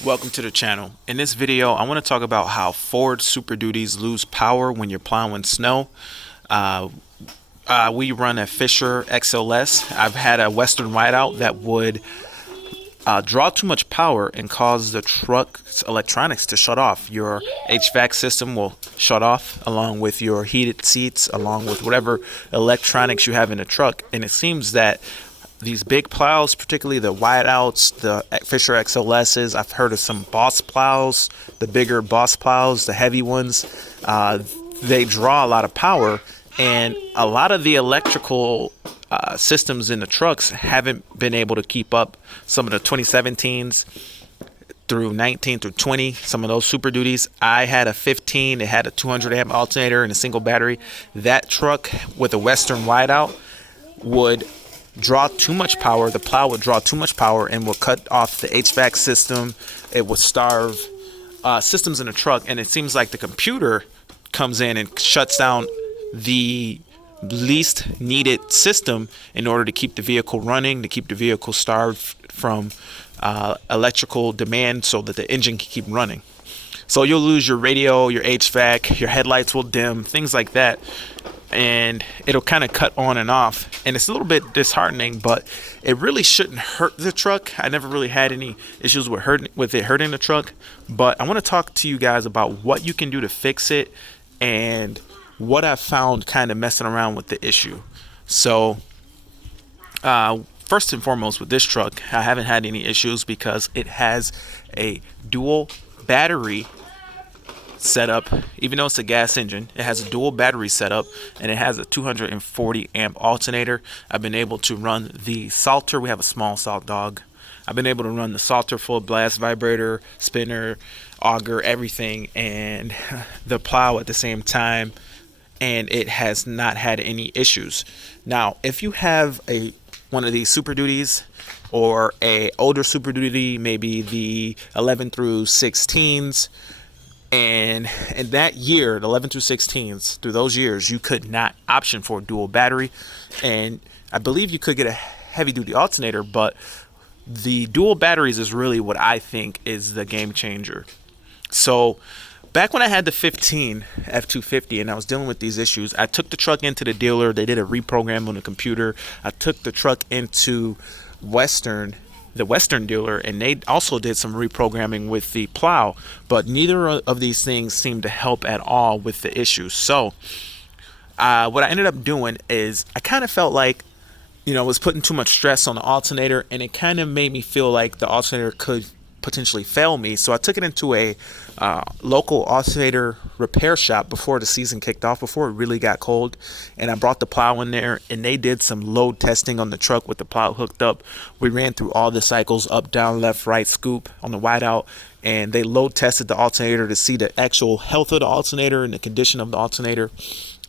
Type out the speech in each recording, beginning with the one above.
Welcome to the channel. In this video, I want to talk about how Ford Super Duties lose power when you're plowing snow. Uh, we run a Fisher XLS. I've had a Western whiteout that would draw too much power and cause the truck's electronics to shut off. Your HVAC system will shut off along with your heated seats, along with whatever electronics you have in the truck. And it seems that these big plows, particularly the whiteouts, the Fisher XLSs, I've heard of some Boss plows, the bigger Boss plows, the heavy ones, they draw a lot of power, and a lot of the electrical systems in the trucks haven't been able to keep up. Some of the 2017s through 19 through 20, some of those Super Duties. I had a 15, it had a 200 amp alternator and a single battery. That truck with a Western whiteout would draw too much power. The plow would draw too much power and will cut off the HVAC system. It would starve systems in the truck, and it seems like the computer comes in and shuts down the least needed system in order to keep the vehicle running, to keep the vehicle starved from electrical demand so that the engine can keep running. So you'll lose your radio, your HVAC, your headlights will dim, things like that, and it'll kind of cut on and off, and it's a little bit disheartening, but it really shouldn't hurt the truck. I never really had any issues with it hurting the truck, but I want to talk to you guys about what you can do to fix it and what I've found kind of messing around with the issue. So first and foremost, with this truck, I haven't had any issues because it has a dual battery setup. Even though it's a gas engine, it has a dual battery setup, and it has a 240 amp alternator. I've been able to run the Salter. We have a small salt dog. I've been able to run the Salter full blast vibrator, spinner, auger, everything, and the plow at the same time, and it has not had any issues. Now, if you have one of these Super Duties or a older Super Duty, maybe the 11 through 16s, and in that year, the 11 through 16s, through those years, you could not option for a dual battery. And I believe you could get a heavy duty alternator, but the dual batteries is really what I think is the game changer. So back when I had the 15 F250 and I was dealing with these issues, I took the truck into the dealer. They did a reprogram on the computer. I took the truck into the Western dealer, and they also did some reprogramming with the plow, but neither of these things seemed to help at all with the issues. So what I ended up doing is I kind of felt like, was putting too much stress on the alternator, and it kind of made me feel like the alternator could potentially fail me. So I took it into a local alternator repair shop before the season kicked off, before it really got cold, and I brought the plow in there, and they did some load testing on the truck with the plow hooked up. We ran through all the cycles, up, down, left, right, scoop on the whiteout, and they load tested the alternator to see the actual health of the alternator and the condition of the alternator.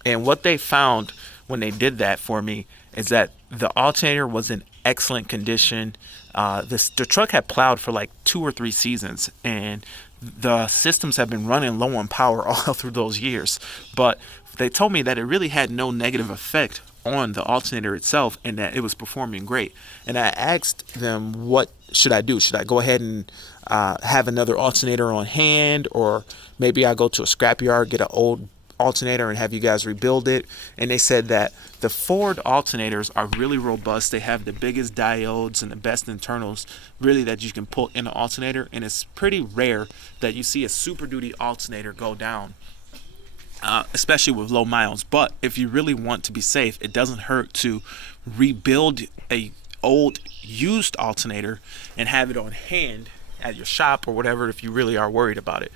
And what they found when they did that for me is that the alternator was in excellent condition. The truck had plowed for like 2 or 3 seasons, and the systems have been running low on power all through those years. But they told me that it really had no negative effect on the alternator itself, and that it was performing great. And I asked them, what should I do? Should I go ahead and have another alternator on hand, or maybe I go to a scrapyard, get an old alternator and have you guys rebuild it? And they said that the Ford alternators are really robust. They have the biggest diodes and the best internals really that you can put in an alternator, and it's pretty rare that you see a Super Duty alternator go down, especially with low miles. But if you really want to be safe, it doesn't hurt to rebuild a old used alternator and have it on hand at your shop or whatever if you really are worried about it.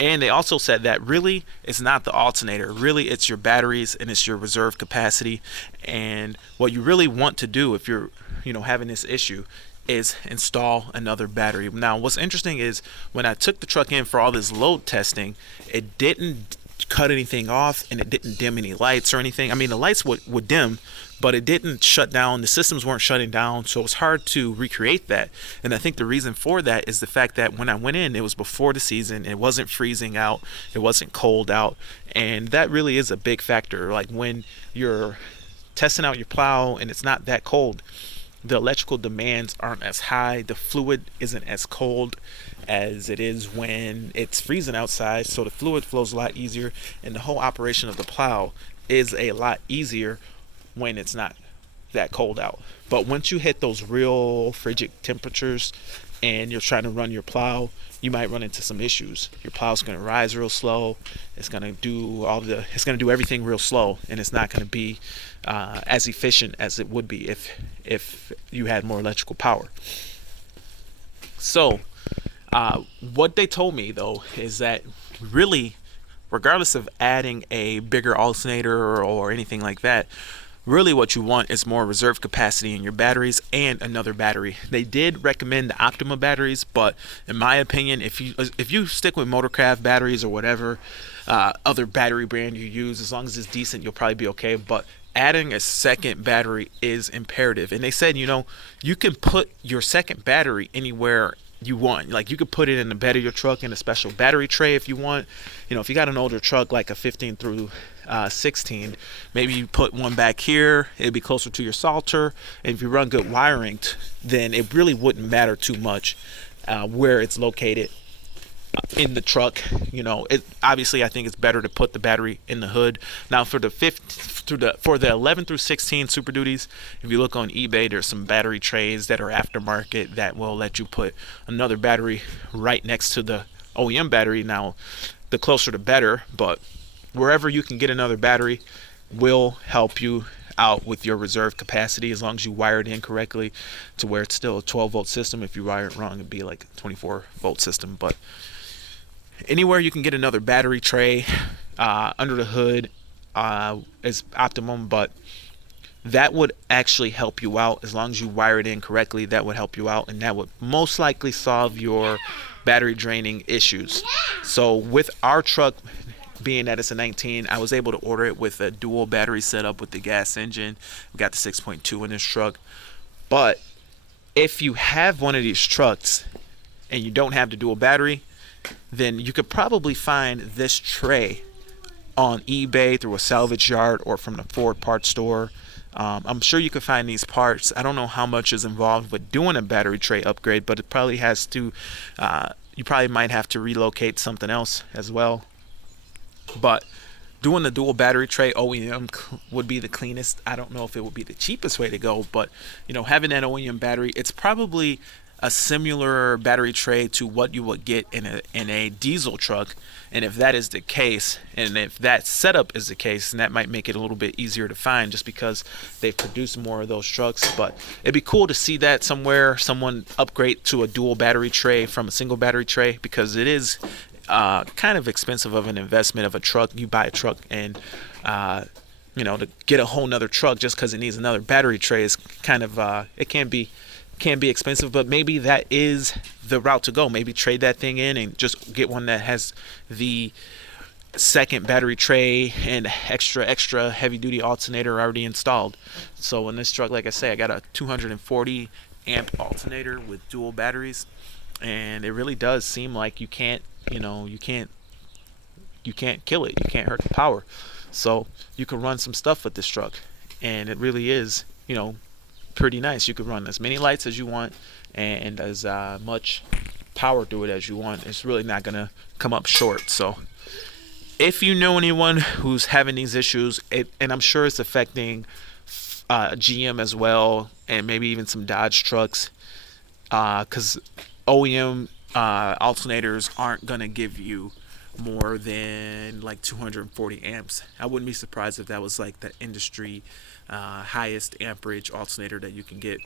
And they also said that really it's not the alternator, really it's your batteries and it's your reserve capacity. And what you really want to do if you're having this issue is install another battery. Now what's interesting is when I took the truck in for all this load testing, it didn't cut anything off, and it didn't dim any lights or anything. I mean, the lights would dim, but it didn't shut down. The systems weren't shutting down, so it was hard to recreate that. And I think the reason for that is the fact that when I went in, it was before the season. It wasn't freezing out. It wasn't cold out. And that really is a big factor. Like when you're testing out your plow and it's not that cold, the electrical demands aren't as high. The fluid isn't as cold as it is when it's freezing outside, so the fluid flows a lot easier, and the whole operation of the plow is a lot easier when it's not that cold out. But once you hit those real frigid temperatures and you're trying to run your plow, you might run into some issues. Your plow's going to rise real slow. It's going to do everything real slow, and it's not going to be as efficient as it would be if you had more electrical power. So, what they told me though is that really, regardless of adding a bigger alternator or anything like that, really what you want is more reserve capacity in your batteries and another battery. They did recommend the Optima batteries, but in my opinion, if you stick with Motorcraft batteries or whatever other battery brand you use, as long as it's decent, you'll probably be okay. But adding a second battery is imperative. And they said, you can put your second battery anywhere you want. Like, you could put it in the bed of your truck in a special battery tray if you want. If you got an older truck like a 15 through 16, maybe you put one back here. It'd be closer to your salter, and if you run good wiring, then it really wouldn't matter too much where it's located in the truck. Obviously I think it's better to put the battery in the hood. Now for the 11 through 16 Super Duties, if you look on eBay, there's some battery trays that are aftermarket that will let you put another battery right next to the OEM battery. Now, the closer the better, but wherever you can get another battery will help you out with your reserve capacity, as long as you wire it in correctly to where it's still a 12-volt system. If you wire it wrong, it'd be like a 24-volt system. But anywhere you can get another battery tray under the hood is optimum, but that would actually help you out. As long as you wire it in correctly, that would help you out, and that would most likely solve your battery draining issues. So with our truck, being that it's a 19, I was able to order it with a dual battery setup with the gas engine. We got the 6.2 in this truck. But if you have one of these trucks and you don't have the dual battery, then you could probably find this tray on eBay through a salvage yard or from the Ford parts store. I'm sure you could find these parts. I don't know how much is involved with doing a battery tray upgrade, but it probably has to, you probably might have to relocate something else as well. But doing the dual battery tray OEM would be the cleanest. I don't know if it would be the cheapest way to go, but having that OEM battery, it's probably a similar battery tray to what you would get in a diesel truck. And if that is the case, and if that setup is the case, then that might make it a little bit easier to find, just because they've produced more of those trucks. But it'd be cool to see that somewhere, someone upgrade to a dual battery tray from a single battery tray, because it is kind of expensive of an investment of a truck. You buy a truck, and to get a whole nother truck just because it needs another battery tray is kind of it can be expensive. But maybe that is the route to go. Maybe trade that thing in and just get one that has the second battery tray and extra heavy duty alternator already installed. So in this truck, like I say, I got a 240 amp alternator with dual batteries, and it really does seem like you can't kill it. You can't hurt the power. So you can run some stuff with this truck, and it really is pretty nice. You can run as many lights as you want and as much power through it as you want. It's really not gonna come up short. So if you know anyone who's having these issues, and I'm sure it's affecting GM as well, and maybe even some Dodge trucks, because OEM alternators aren't gonna give you more than like 240 amps. I wouldn't be surprised if that was like the industry highest amperage alternator that you can get.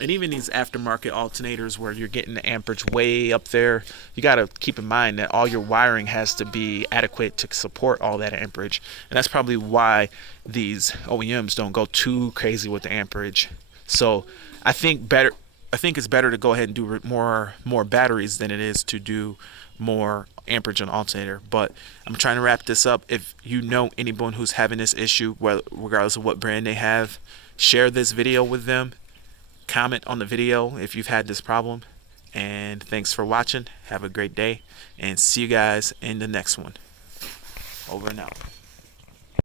And even these aftermarket alternators where you're getting the amperage way up there, you got to keep in mind that all your wiring has to be adequate to support all that amperage. And that's probably why these OEMs don't go too crazy with the amperage. So I think it's better to go ahead and do more batteries than it is to do more amperage on alternator. But I'm trying to wrap this up. If you know anyone who's having this issue, regardless of what brand they have, share this video with them. Comment on the video if you've had this problem. And thanks for watching. Have a great day, and see you guys in the next one. Over and out.